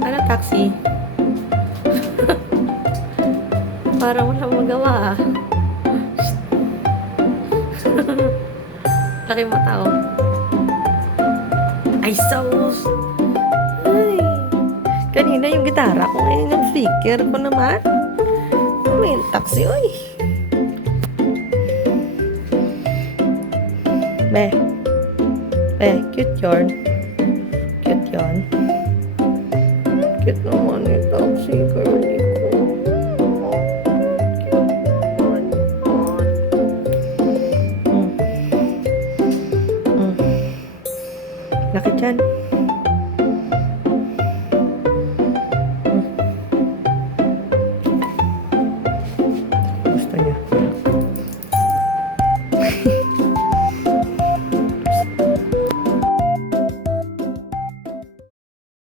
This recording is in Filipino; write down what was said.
Ano, taxi? Parang walang magawa ah. Laki mo tao. Ay, sus! Ay. Kanina yung gitara ko, ngayon yung speaker ko naman. May taxi, oy. Be. Be, cute yarn. Cute yarn. Cute naman yung taxi.